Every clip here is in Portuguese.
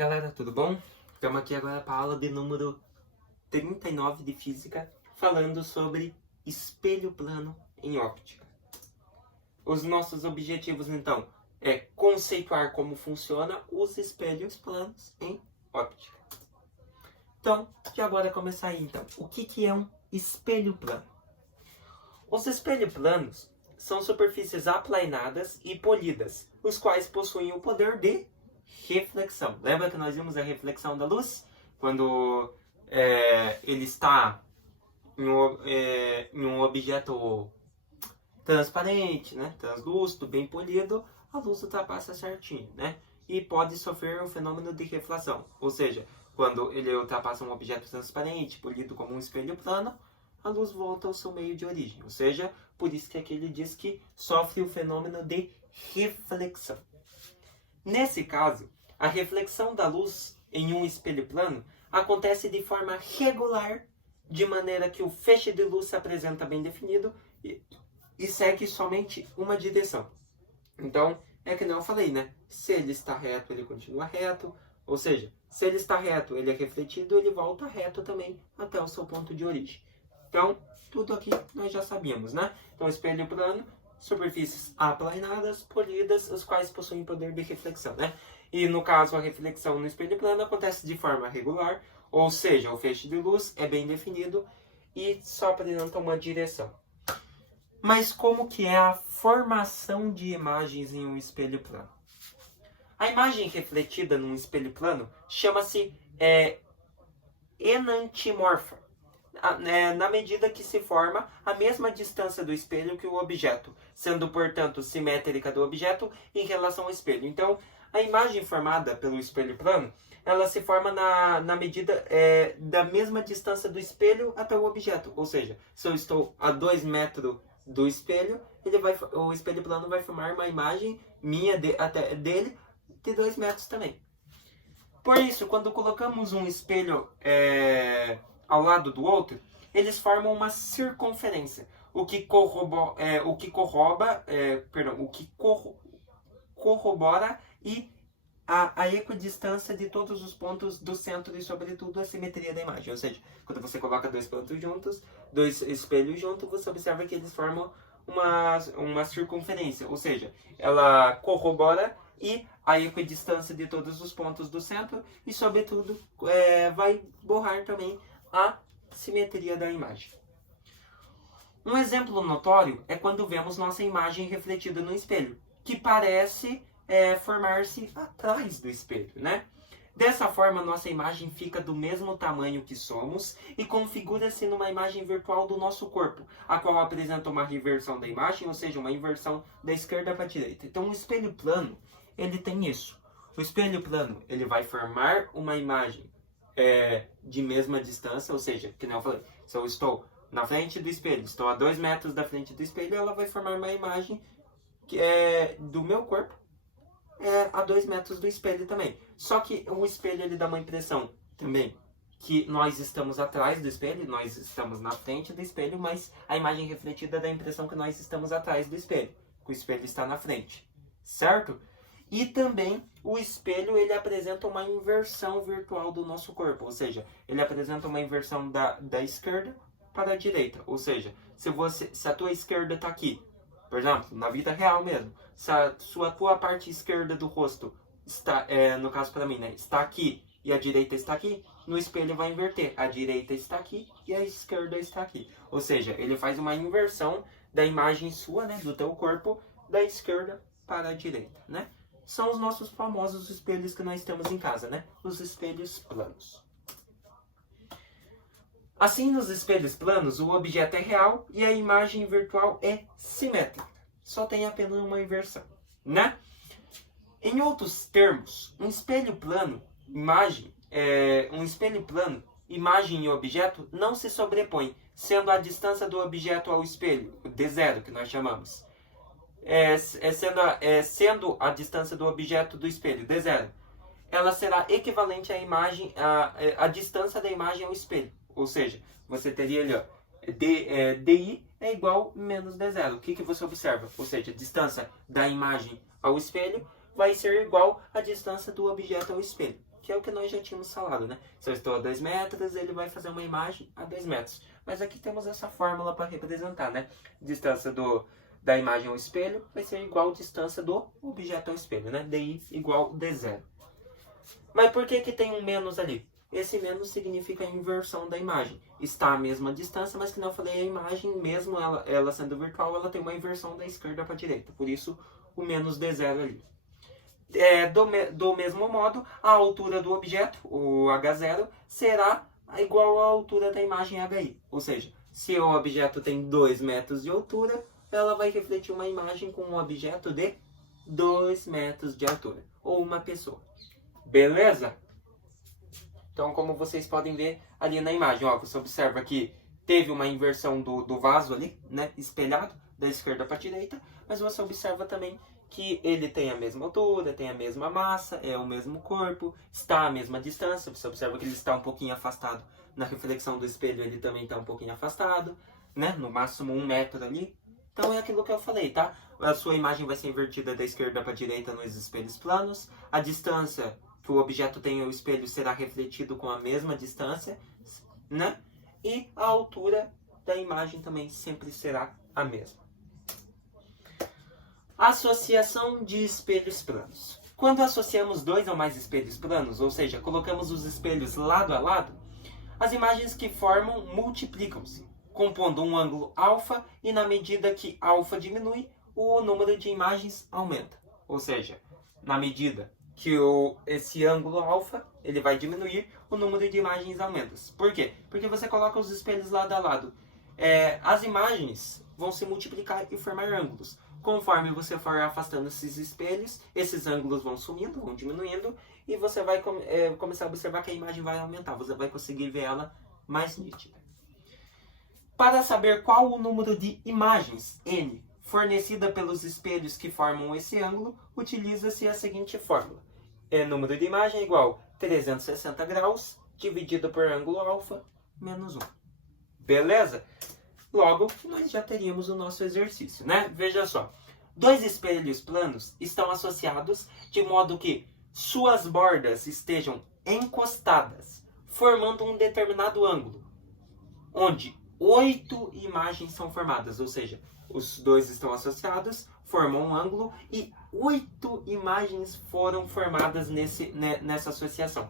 galera, tudo bom? Estamos aqui agora para a aula de número 39 de Física, falando sobre espelho plano em óptica. Os nossos objetivos, então, é conceituar como funciona os espelhos planos em óptica. Então, já bora começar aí, então. O que é um espelho plano? Os espelhos planos são superfícies aplanadas e polidas, os quais possuem o poder de reflexão. Lembra que nós vimos a reflexão da luz? Quando ele está em um objeto transparente, né? Translúcido, bem polido, a luz ultrapassa certinho, né? E pode sofrer o fenômeno de refração. Ou seja, quando ele ultrapassa um objeto transparente, polido como um espelho plano, a luz volta ao seu meio de origem. Ou seja, por isso que aqui ele diz que sofre o fenômeno de reflexão. Nesse caso, a reflexão da luz em um espelho plano acontece de forma regular, de maneira que o feixe de luz se apresenta bem definido e segue somente uma direção. Então, é que nem eu falei, né? Se ele está reto, ele continua reto. Ou seja, se ele está reto, ele é refletido, ele volta reto também até o seu ponto de origem. Então, tudo aqui nós já sabíamos, né? Então, espelho plano, superfícies aplanadas, polidas, os quais possuem poder de reflexão, né? E no caso, a reflexão no espelho plano acontece de forma regular, ou seja, o feixe de luz é bem definido e só apresenta uma direção. Mas como que é a formação de imagens em um espelho plano? A imagem refletida num espelho plano chama-se enantiomorfa, na medida que se forma a mesma distância do espelho que o objeto, sendo, portanto, simétrica do objeto em relação ao espelho. Então, a imagem formada pelo espelho plano, ela se forma na medida da mesma distância do espelho até o objeto. Ou seja, se eu estou a 2 metros do espelho, o espelho plano vai formar uma imagem minha dele de 2 metros também. Por isso, quando colocamos um espelho ao lado do outro, eles formam uma circunferência, o que corrobora a equidistância de todos os pontos do centro e, sobretudo, a simetria da imagem. Ou seja, quando você coloca dois pontos juntos, dois espelhos juntos, você observa que eles formam uma circunferência. Ou seja, ela corrobora a equidistância de todos os pontos do centro e, sobretudo, vai borrar também a simetria da imagem. Um exemplo notório é quando vemos nossa imagem refletida no espelho, que parece formar-se atrás do espelho, né? Dessa forma, nossa imagem fica do mesmo tamanho que somos e configura-se numa imagem virtual do nosso corpo, a qual apresenta uma reversão da imagem, ou seja, uma inversão da esquerda para a direita. Então, o espelho plano, ele tem isso. O espelho plano, ele vai formar uma imagem de mesma distância, ou seja, que nem eu falei, se eu estou na frente do espelho, estou a 2 metros da frente do espelho, ela vai formar uma imagem que do meu corpo a 2 metros do espelho também. Só que o espelho ele dá uma impressão também que nós estamos atrás do espelho, nós estamos na frente do espelho, mas a imagem refletida dá a impressão que nós estamos atrás do espelho, que o espelho está na frente, certo? E também o espelho ele apresenta uma inversão virtual do nosso corpo, ou seja, ele apresenta uma inversão da esquerda para a direita, ou seja, se a tua esquerda está aqui, por exemplo, na vida real mesmo, se a tua parte esquerda do rosto está, no caso para mim, né, está aqui e a direita está aqui, no espelho vai inverter. A direita está aqui e a esquerda está aqui. Ou seja, ele faz uma inversão da imagem sua, né, do teu corpo, da esquerda para a direita, né? São os nossos famosos espelhos que nós temos em casa, né? Os espelhos planos. Assim, nos espelhos planos, o objeto é real e a imagem virtual é simétrica. Só tem apenas uma inversão, né? Em outros termos, um espelho plano, imagem e objeto não se sobrepõem, sendo a distância do objeto ao espelho, d0, que nós chamamos, sendo a distância do objeto do espelho, d0, ela será equivalente à distância da imagem ao espelho. Ou seja, você teria ali, ó, DI é igual menos D0. O que você observa? Ou seja, a distância da imagem ao espelho vai ser igual à distância do objeto ao espelho. que é o que nós já tínhamos falado, né? Se eu estou a 2 metros, ele vai fazer uma imagem a 2 metros. Mas aqui temos essa fórmula para representar, né? Distância da imagem ao espelho vai ser igual à distância do objeto ao espelho, né? DI igual D0. Mas por que tem um menos ali? Esse menos significa a inversão da imagem. Está à mesma distância, mas que não falei, a imagem, mesmo ela sendo virtual, ela tem uma inversão da esquerda para a direita. Por isso, o menos D0 ali. Do mesmo modo, a altura do objeto, o H0, será igual à altura da imagem HI. Ou seja, se o objeto tem 2 metros de altura, ela vai refletir uma imagem com um objeto de 2 metros de altura. Ou uma pessoa. Beleza? Então, como vocês podem ver ali na imagem, ó, você observa que teve uma inversão do vaso ali, né, espelhado, da esquerda para a direita, mas você observa também que ele tem a mesma altura, tem a mesma massa, é o mesmo corpo, está à mesma distância, você observa que ele está um pouquinho afastado na reflexão do espelho, ele também está um pouquinho afastado, né, no máximo 1 metro ali. Então é aquilo que eu falei, tá? A sua imagem vai ser invertida da esquerda para a direita nos espelhos planos, a distância que o objeto tem ao espelho será refletido com a mesma distância, né? E a altura da imagem também sempre será a mesma. Associação de espelhos planos. Quando associamos 2 ou mais espelhos planos, ou seja, colocamos os espelhos lado a lado, as imagens que formam multiplicam-se, compondo um ângulo alfa, e na medida que alfa diminui, o número de imagens aumenta. Ou seja, na medida que esse ângulo alfa ele vai diminuir, o número de imagens aumenta. Por quê? Porque você coloca os espelhos lado a lado. As imagens vão se multiplicar e formar ângulos. Conforme você for afastando esses espelhos, esses ângulos vão sumindo, vão diminuindo, e você vai começar a observar que a imagem vai aumentar. Você vai conseguir ver ela mais nítida. Para saber qual o número de imagens, N, fornecida pelos espelhos que formam esse ângulo, utiliza-se a seguinte fórmula. Número de imagem é igual a 360 graus dividido por ângulo alfa menos 1. Beleza? Logo, nós já teríamos o nosso exercício, né? Veja só. 2 espelhos planos estão associados de modo que suas bordas estejam encostadas, formando um determinado ângulo, onde 8 imagens são formadas, ou seja, os 2 estão associados, formam um ângulo e 8 imagens foram formadas nessa associação.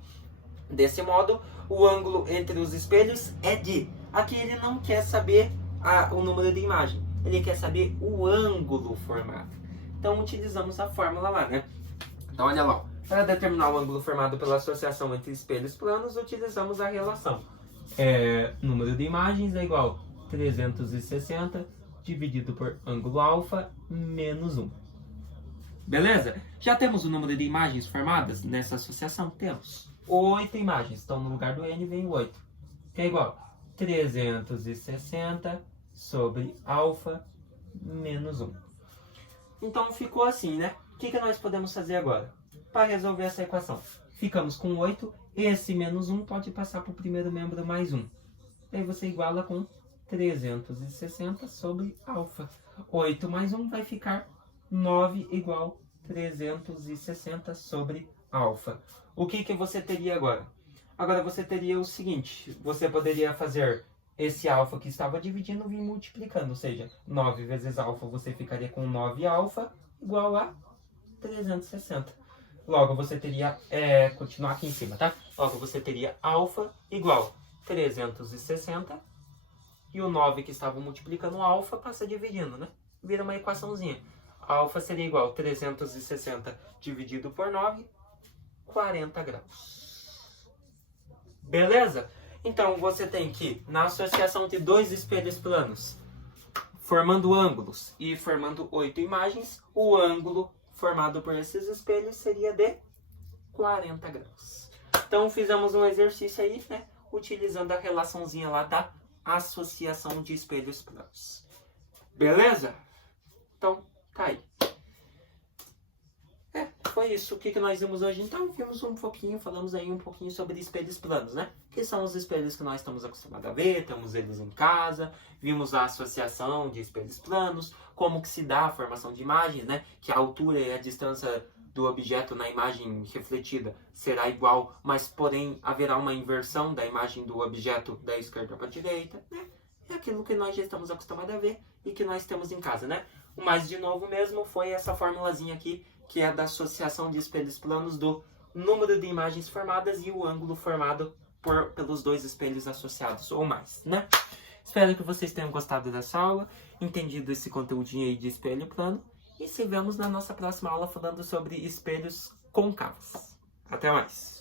Desse modo, o ângulo entre os espelhos é de... Aqui ele não quer saber o número de imagem, ele quer saber o ângulo formado. Então utilizamos a fórmula lá, né? Então olha lá, para determinar o ângulo formado pela associação entre espelhos planos, utilizamos a relação. Número de imagens é igual a 360 dividido por ângulo alfa menos 1. Beleza? Já temos o número de imagens formadas nessa associação? Temos. 8 imagens. Então, no lugar do N vem o 8. Que é igual a 360 sobre alfa menos 1. Então, ficou assim, né? O que nós podemos fazer agora? Para resolver essa equação. Ficamos com 8. Esse menos 1 pode passar para o primeiro membro mais 1. Aí você iguala com 360 sobre alfa. 8 mais 1 vai ficar 9 igual a 360 sobre alfa. O que você teria agora? Agora você teria o seguinte. Você poderia fazer esse alfa que estava dividindo vir multiplicando. Ou seja, 9 vezes alfa você ficaria com 9 alfa igual a 360. Logo você teria... continuar aqui em cima, tá? Logo você teria alfa igual a 360. E o 9 que estava multiplicando o alfa passa dividindo, né? Vira uma equaçãozinha. Alfa seria igual a 360 dividido por 9, 40 graus. Beleza? Então você tem que, na associação de 2 espelhos planos, formando ângulos e formando 8 imagens, o ângulo formado por esses espelhos seria de 40 graus. Então fizemos um exercício aí, né? Utilizando a relaçãozinha lá da associação de espelhos planos. Beleza? Então, tá aí. Foi isso. O que nós vimos hoje? Então, vimos um pouquinho, falamos aí um pouquinho sobre espelhos planos, né? Que são os espelhos que nós estamos acostumados a ver, temos eles em casa, vimos a associação de espelhos planos, como que se dá a formação de imagens, né? Que a altura e a distância do objeto na imagem refletida será igual, mas porém haverá uma inversão da imagem do objeto da esquerda para a direita, né? É aquilo que nós já estamos acostumados a ver e que nós temos em casa, né? O mais de novo mesmo foi essa formulazinha aqui, que é da associação de espelhos planos do número de imagens formadas e o ângulo formado pelos dois espelhos associados ou mais, né? Espero que vocês tenham gostado dessa aula, entendido esse conteúdinho aí de espelho plano e se vemos na nossa próxima aula falando sobre espelhos côncavos. Até mais!